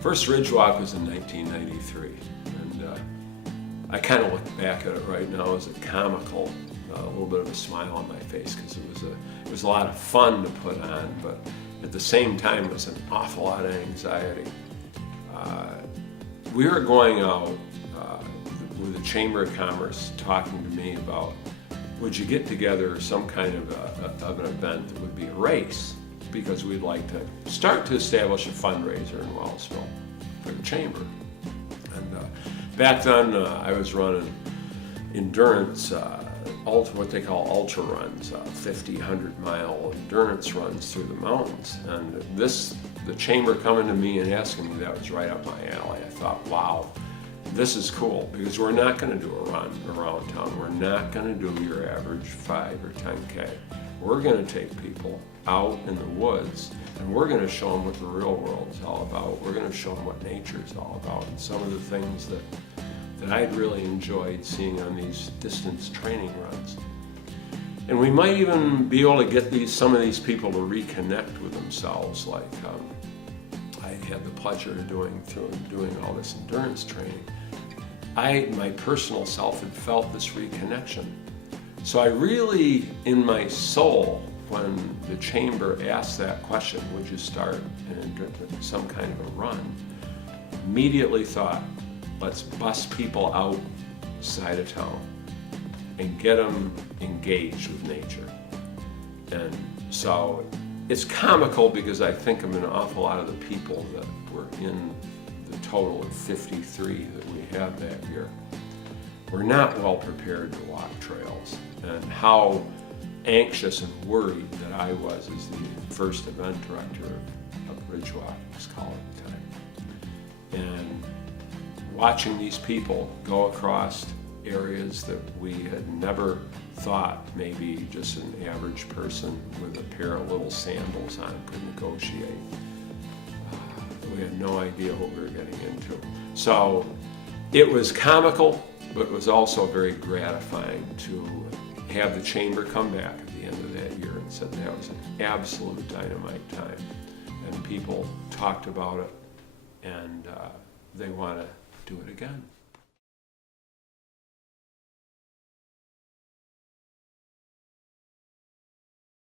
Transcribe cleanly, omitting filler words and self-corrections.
First Ridge Walk was in 1993, and I kind of look back at it right now as a comical, a little bit of a smile on my face, because it was a lot of fun to put on, but at the same time it was an awful lot of anxiety. We were going out with the Chamber of Commerce talking to me about, would you get together some kind of an event that would be a race, because we'd like to start to establish a fundraiser in Wellsville for the Chamber. And back then I was running endurance, what they call ultra runs, 50, 100-mile endurance runs through the mountains. And the Chamber coming to me and asking me, that was right up my alley. I thought, wow, this is cool, because we're not going to do a run around town. We're not going to do your average 5 or 10K. We're going to take people out in the woods, and we're going to show them what the real world is all about. We're going to show them what nature is all about, and some of the things that I'd really enjoyed seeing on these distance training runs. And we might even be able to get some of these people to reconnect with themselves, like I had the pleasure of doing all this endurance training. My personal self had felt this reconnection. So I really, in my soul, when the Chamber asked that question, would you start some kind of a run, immediately thought, let's bus people outside of town and get them engaged with nature. And so it's comical, because I think of an awful lot of the people that were in the total of 53 that we had that year were not well prepared to walk trails, and how anxious and worried that I was as the first event director of Ridge Walk, let's call it the time. And watching these people go across areas that we had never thought maybe just an average person with a pair of little sandals on could negotiate. We had no idea what we were getting into. So it was comical, but it was also very gratifying to have the Chamber come back at the end of that year and said that was an absolute dynamite time. And people talked about it, and they want to do it again.